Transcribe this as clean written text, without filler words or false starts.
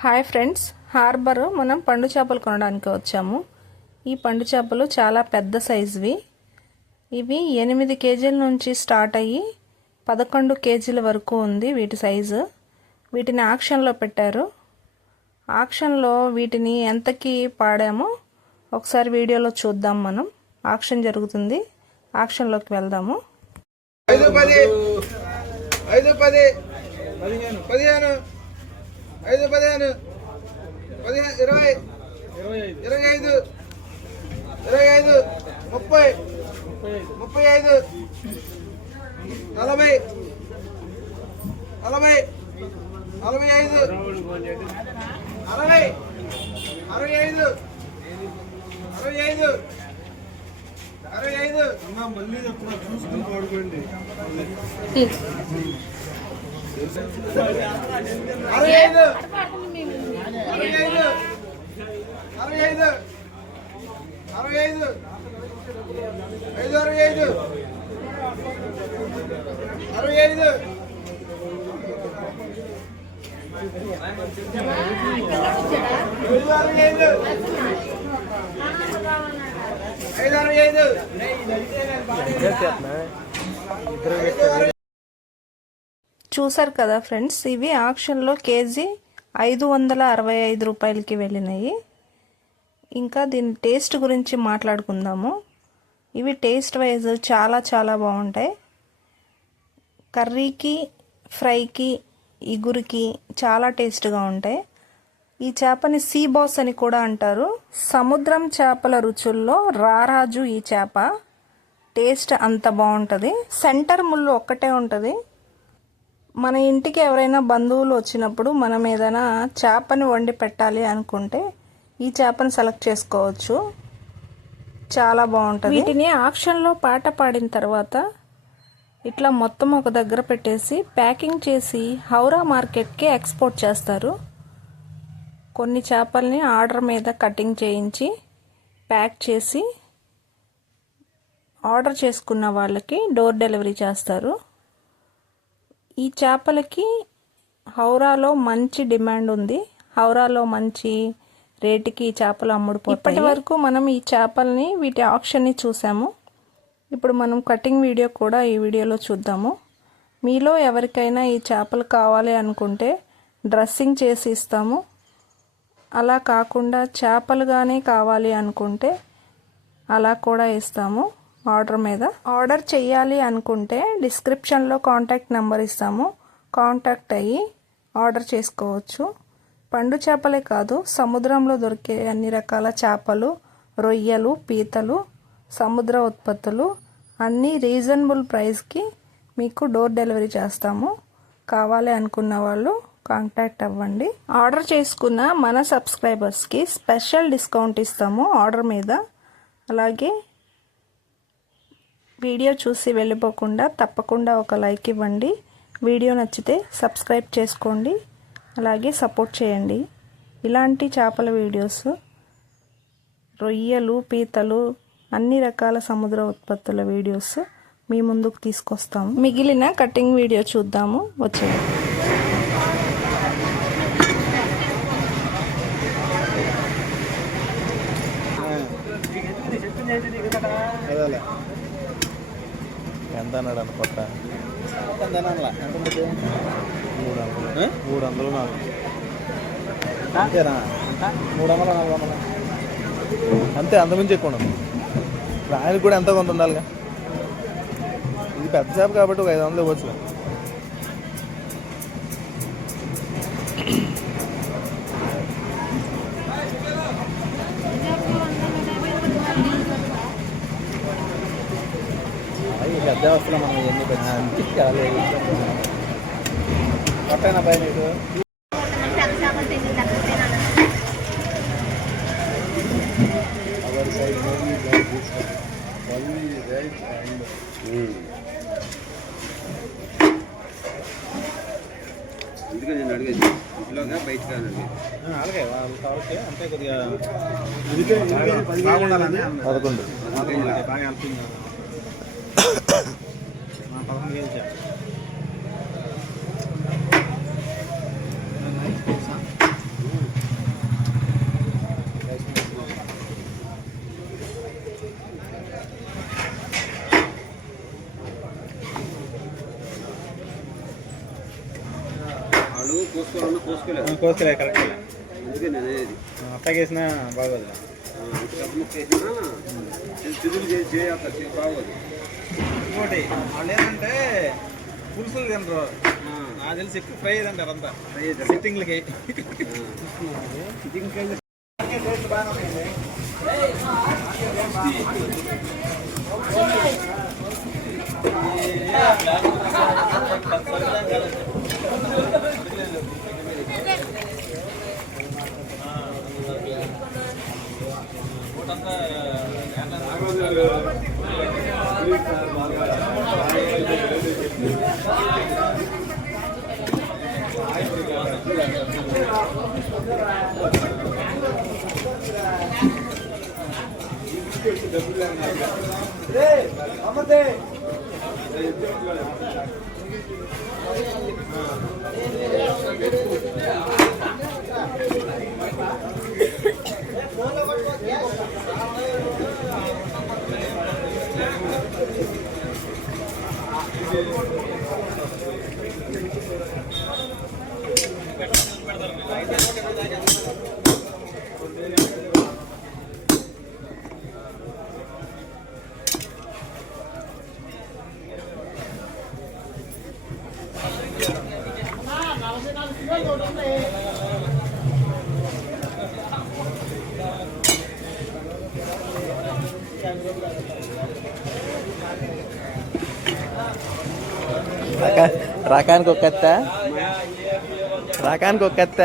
Hi friends, harbour మనం పండు చేపలు కొనడానికి వచ్చాము. ఈ పండు చేపలు చాలా పెద్ద సైజువి. ఇవి 8 కేజీల నుంచి స్టార్ట్ అయ్యి 11 కేజీల వరకు ఉంది వీటి సైజు. వీటిని ఆక్షన్లో పెట్టారు. ఆక్షన్లో వీటిని ఎంతకి పాడామో ఒకసారి వీడియోలో చూద్దాం. మనం ఆక్షన్ జరుగుతుంది, ఆక్షన్లోకి వెళ్దాము. 5 10 5 10 15 5 15 20 25 30 35 40 45 65 మళ్ళీ చెప్తున్నా, చూసుకుని పడుకోండి. 65 చూసారు కదా ఫ్రెండ్స్, ఇవి ఆక్షన్లో కేజీ 565 రూపాయలకి వెళ్ళినాయి. ఇంకా దీని టేస్ట్ గురించి మాట్లాడుకుందాము. ఇవి టేస్ట్ వైజ్ చాలా చాలా బాగుంటాయి. కర్రీకి, ఫ్రైకి, ఇగురికి చాలా టేస్ట్గా ఉంటాయి. ఈ చేపని సీ బాస్ అని కూడా అంటారు. సముద్రం చేపల రుచుల్లో రారాజు ఈ చేప. టేస్ట్ అంత బాగుంటుంది. సెంటర్ ముళ్ళు ఒక్కటే ఉంటుంది. మన ఇంటికి ఎవరైనా బంధువులు వచ్చినప్పుడు మనం ఏదైనా చేపని వండి పెట్టాలి అనుకుంటే ఈ చేపని సెలెక్ట్ చేసుకోవచ్చు. చాలా బాగుంటుంది. వీటిని ఆక్షన్లో పాట పాడిన తర్వాత ఇట్లా మొత్తం ఒక దగ్గర పెట్టేసి ప్యాకింగ్ చేసి హౌరా మార్కెట్కి ఎక్స్పోర్ట్ చేస్తారు. కొన్ని చేపల్ని ఆర్డర్ మీద కటింగ్ చేయించి ప్యాక్ చేసి ఆర్డర్ చేసుకున్న వాళ్ళకి డోర్ డెలివరీ చేస్తారు. ఈ చేపలకి హౌరాలో మంచి డిమాండ్ ఉంది. హౌరాలో మంచి రేటుకి ఈ చేపలు అమ్ముడుపోతాయి. ఇప్పటి వరకు మనం ఈ చేపల్ని, వీటి ఆక్షన్ని చూసాము. ఇప్పుడు మనం కటింగ్ వీడియో కూడా ఈ వీడియోలో చూద్దాము. మీలో ఎవరికైనా ఈ చేపలు కావాలి అనుకుంటే డ్రెస్సింగ్ చేసి ఇస్తాము. అలా కాకుండా చేపలుగానే కావాలి అనుకుంటే అలా కూడా ఇస్తాము. ఆర్డర్ మీద ఆర్డర్ చేయాలి అనుకుంటే డిస్క్రిప్షన్లో కాంటాక్ట్ నెంబర్ ఇస్తాము. కాంటాక్ట్ అయ్యి ఆర్డర్ చేసుకోవచ్చు. పండు చేపలే కాదు, సముద్రంలో దొరికే అన్ని రకాల చేపలు, రొయ్యలు, పీతలు, సముద్ర ఉత్పత్తులు అన్నీ రీజనబుల్ ప్రైస్కి మీకు డోర్ డెలివరీ చేస్తాము. కావాలి అనుకున్న వాళ్ళు కాంటాక్ట్ అవ్వండి. ఆర్డర్ చేసుకున్న మన సబ్స్క్రైబర్స్కి స్పెషల్ డిస్కౌంట్ ఇస్తాము ఆర్డర్ మీద. అలాగే వీడియో చూసి వెళ్ళిపోకుండా తప్పకుండా ఒక లైక్ ఇవ్వండి. వీడియో నచ్చితే సబ్స్క్రైబ్ చేసుకోండి. అలాగే సపోర్ట్ చేయండి. ఇలాంటి చేపల వీడియోస్, రొయ్యలు, పీతలు, అన్ని రకాల సముద్ర ఉత్పత్తుల వీడియోస్ మీ ముందుకు తీసుకొస్తాము. మిగిలిన కటింగ్ వీడియో చూద్దాము. వచ్చేది ఎంత అన్నాడు అనుకుంటా? 300 అంతేనా? 300 400 అంతే, అంతకుమించి ఎక్కువ ఉండదు. ఆయనకు కూడా ఎంతో కొంత ఉండాలిగా. ఇది పెద్ద చేప కాబట్టి ఒక 500 ఇవ్వచ్చు. పెద్ద వస్తున్నా మనం ఎన్ని పెట్టినా కాలేదు. పట్టైనా పైన అందుకే నేను అడిగేది ఇంట్లోగా బయట కాదండి. అలాగే వాళ్ళు కావాలి అంటే కొద్దిగా 11 బాగా వెళ్తుంది. 11 కేజీ కోసుకోలేదు కరెక్ట్ అట్టగేసినా బాగోదు. ఇంకోటి వాళ్ళు ఏంటంటే పులుసులు తినరు, నాకు తెలిసి ఎక్కువ ఫ్రై తింటారు అంతా సిట్టింగ్లకి. టేస్ట్ బాగానే ఉన్నాయండి. రకానికి ఒక కత్త, రకానికి ఒక కత్త.